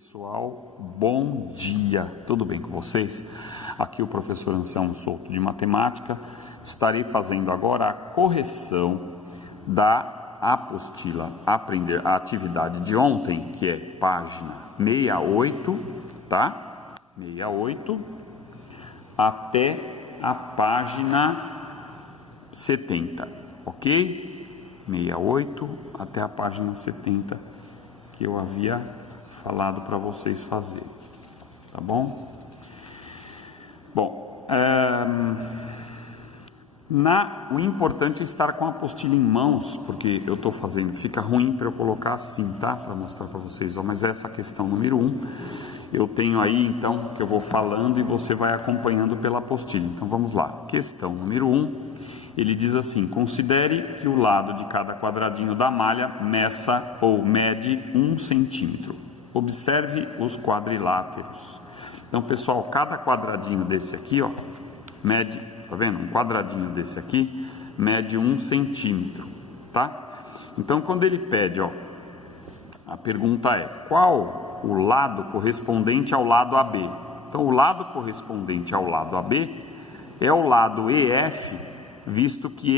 Pessoal, bom dia, tudo bem com vocês? Aqui o professor Anselmo Souto de Matemática. Estarei fazendo agora a correção da apostila Aprender a Atividade de ontem, que é página 68, tá? 68 até a página 70, ok? 68 até a página 70 que eu havia falado para vocês fazerem, tá bom? Bom, o importante é estar com a apostila em mãos, porque eu estou fazendo, fica ruim para eu colocar assim, tá? Para mostrar para vocês, ó, mas essa é a questão número 1, eu tenho aí então, que eu vou falando e você vai acompanhando pela apostila. Então vamos lá, questão número 1, ele diz assim: considere que o lado de cada quadradinho da malha meça ou mede 1 centímetro. Observe os quadriláteros. Então, pessoal, cada quadradinho desse aqui, ó, mede, tá vendo? Um quadradinho desse aqui mede 1 centímetro, tá? Então, quando ele pede, ó, a pergunta é: qual o lado correspondente ao lado AB? Então, o lado correspondente ao lado AB é o lado EF, visto que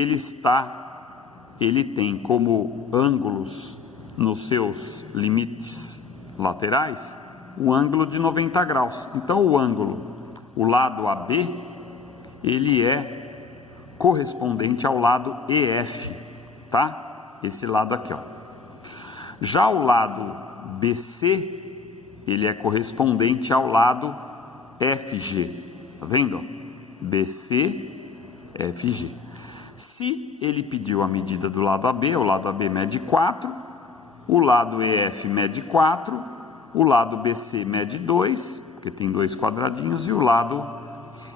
ele tem como ângulos nos seus limites laterais o ângulo de 90 graus. Então o lado AB, ele é correspondente ao lado EF, tá? Esse lado aqui, ó. Já o lado BC, ele é correspondente ao lado FG, tá vendo? BC, FG. Se ele pediu a medida do lado AB, o lado AB mede 4, o lado EF mede 4, o lado BC mede 2, porque tem 2 quadradinhos, e o lado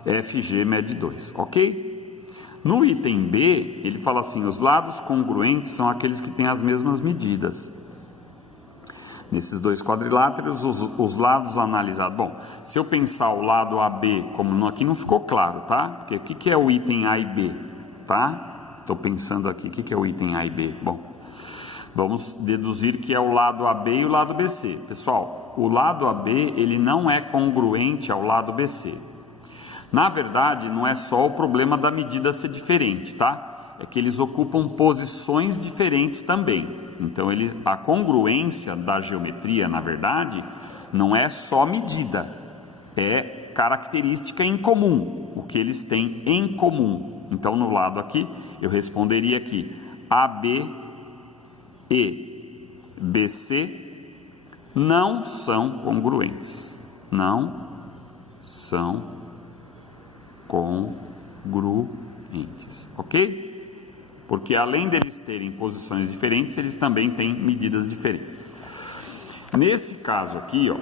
FG mede 2, ok? No item B, ele fala assim: os lados congruentes são aqueles que têm as mesmas medidas. Nesses 2 quadriláteros, os lados analisados. Bom, se eu pensar o lado AB, como aqui não ficou claro, tá? Porque o que é o item A e B, tá? Estou pensando aqui, o que é o item A e B? Bom, vamos deduzir que é o lado AB e o lado BC. Pessoal, o lado AB, ele não é congruente ao lado BC. Na verdade, não é só o problema da medida ser diferente, tá? É que eles ocupam posições diferentes também. Então, a congruência da geometria, na verdade, não é só medida, é característica em comum, o que eles têm em comum. Então, no lado aqui, eu responderia aqui: AB e BC não são congruentes. Não são congruentes, ok? Porque além deles terem posições diferentes, eles também têm medidas diferentes. Nesse caso aqui, ó,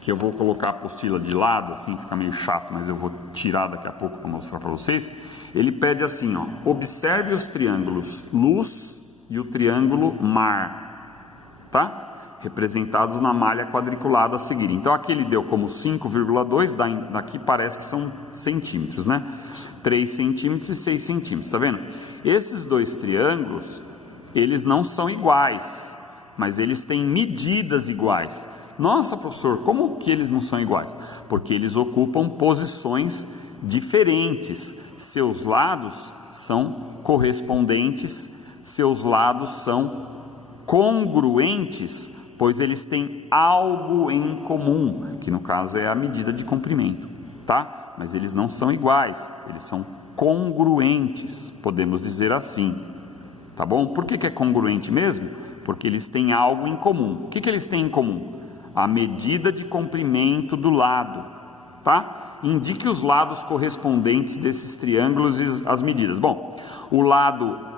que eu vou colocar a apostila de lado, assim fica meio chato, mas eu vou tirar daqui a pouco para mostrar para vocês. Ele pede assim, ó: observe os triângulos luz e o triângulo mar, tá? Representados na malha quadriculada a seguir. Então aqui ele deu como 5,2, daqui parece que são centímetros, né? 3 centímetros e 6 centímetros, tá vendo? Esses 2 triângulos, eles não são iguais, mas eles têm medidas iguais. Nossa, professor, como que eles não são iguais? Porque eles ocupam posições diferentes. Seus lados são correspondentes, seus lados são congruentes, pois eles têm algo em comum, que no caso é a medida de comprimento, tá? Mas eles não são iguais, eles são congruentes, podemos dizer assim, tá bom? Por que é congruente mesmo? Porque eles têm algo em comum. O que eles têm em comum? A medida de comprimento do lado, tá? Indique os lados correspondentes desses triângulos e as medidas. Bom, o lado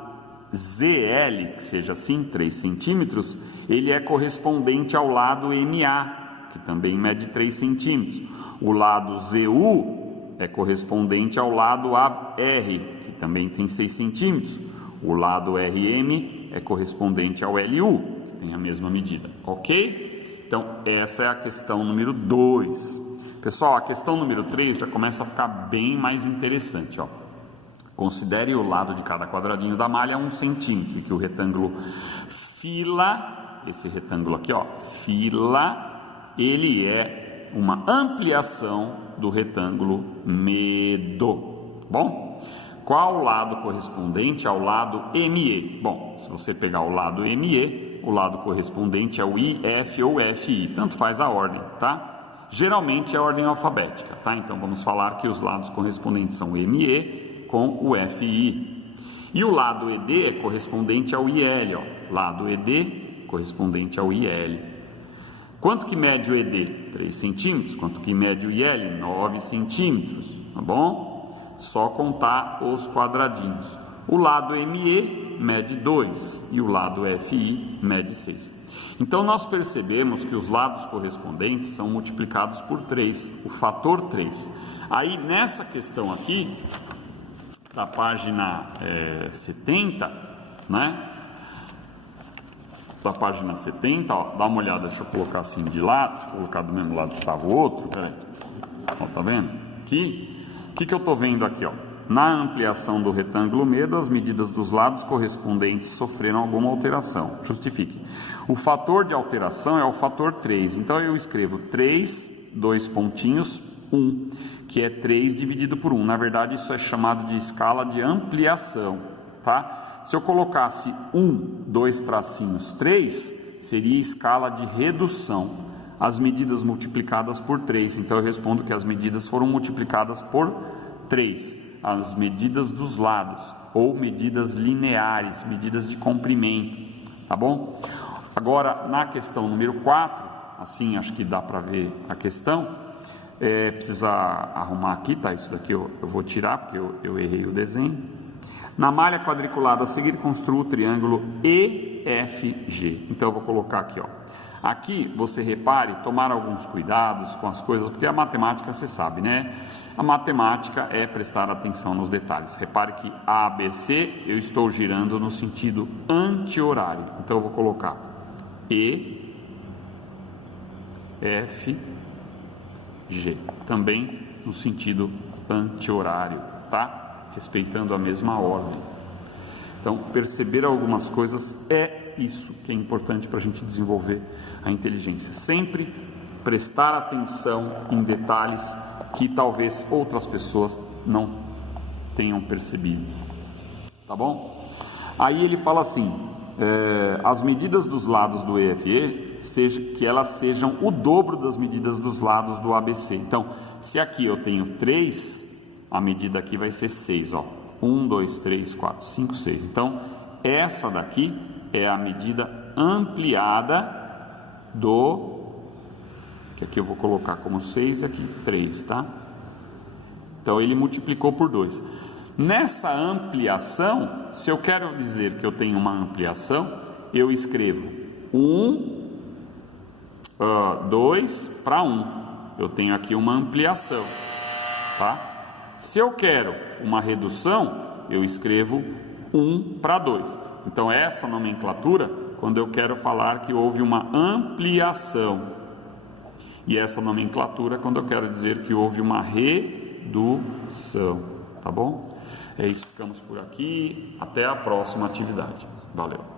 ZL, que seja assim, 3 centímetros, ele é correspondente ao lado MA, que também mede 3 centímetros. O lado ZU é correspondente ao lado AR, que também tem 6 centímetros. O lado RM é correspondente ao LU, que tem a mesma medida, ok? Então, essa é a questão número 2. Pessoal, a questão número 3 já começa a ficar bem mais interessante, ó. Considere o lado de cada quadradinho da malha 1 centímetro, que o retângulo fila, esse retângulo aqui, ó, fila ele é uma ampliação do retângulo medo. Bom, qual o lado correspondente ao lado ME? Bom, se você pegar o lado ME, o lado correspondente é o IF ou FI, tanto faz a ordem, tá? Geralmente é a ordem alfabética, tá? Então vamos falar que os lados correspondentes são o ME com o FI. E o lado ED é correspondente ao IL, ó. Lado ED correspondente ao IL. Quanto que mede o ED? 3 centímetros. Quanto que mede o IL? 9 centímetros, tá bom? Só contar os quadradinhos. O lado ME mede 2 e o lado FI mede 6. Então nós percebemos que os lados correspondentes são multiplicados por 3, o fator 3. Aí nessa questão aqui, da página 70, né? Da página 70, ó, dá uma olhada, deixa eu colocar assim de lado, deixa eu colocar do mesmo lado que estava o outro, peraí. Ó, tá vendo? Aqui. O que eu estou vendo aqui? Ó? Na ampliação do retângulo medo, as medidas dos lados correspondentes sofreram alguma alteração. Justifique. O fator de alteração é o fator 3. Então eu escrevo 3, 2 pontinhos, 1, que é 3 dividido por 1. Na verdade, isso é chamado de escala de ampliação. Tá? Se eu colocasse 1, 2 tracinhos, 3, seria escala de redução. As medidas multiplicadas por 3, então eu respondo que as medidas foram multiplicadas por 3, as medidas dos lados, ou medidas lineares, medidas de comprimento, tá bom? Agora, na questão número 4, assim acho que dá para ver a questão, precisa arrumar aqui, tá? Isso daqui eu vou tirar, porque eu errei o desenho. Na malha quadriculada a seguir, construa o triângulo EFG, então eu vou colocar aqui, ó. Aqui, você repare, tomar alguns cuidados com as coisas, porque a matemática, você sabe, né? A matemática é prestar atenção nos detalhes. Repare que ABC, eu estou girando no sentido anti-horário. Então, eu vou colocar E, F, G. Também no sentido anti-horário, tá? Respeitando a mesma ordem. Então, perceber algumas coisas é isso que é importante para a gente desenvolver a inteligência. Sempre prestar atenção em detalhes que talvez outras pessoas não tenham percebido. Tá bom? Aí ele fala assim, as medidas dos lados do EFE, que elas sejam o dobro das medidas dos lados do ABC. Então, se aqui eu tenho 3, a medida aqui vai ser 6, ó. 1, 2, 3, 4, 5, 6. Então, essa daqui é a medida ampliada que aqui eu vou colocar como 6 e aqui 3, tá? Então, ele multiplicou por 2. Nessa ampliação, se eu quero dizer que eu tenho uma ampliação, eu escrevo 2 para 1. Eu tenho aqui uma ampliação, tá? Se eu quero uma redução, eu escrevo 1 para 2. Então, essa nomenclatura, quando eu quero falar que houve uma ampliação. E essa nomenclatura, quando eu quero dizer que houve uma redução. Tá bom? É isso, ficamos por aqui. Até a próxima atividade. Valeu!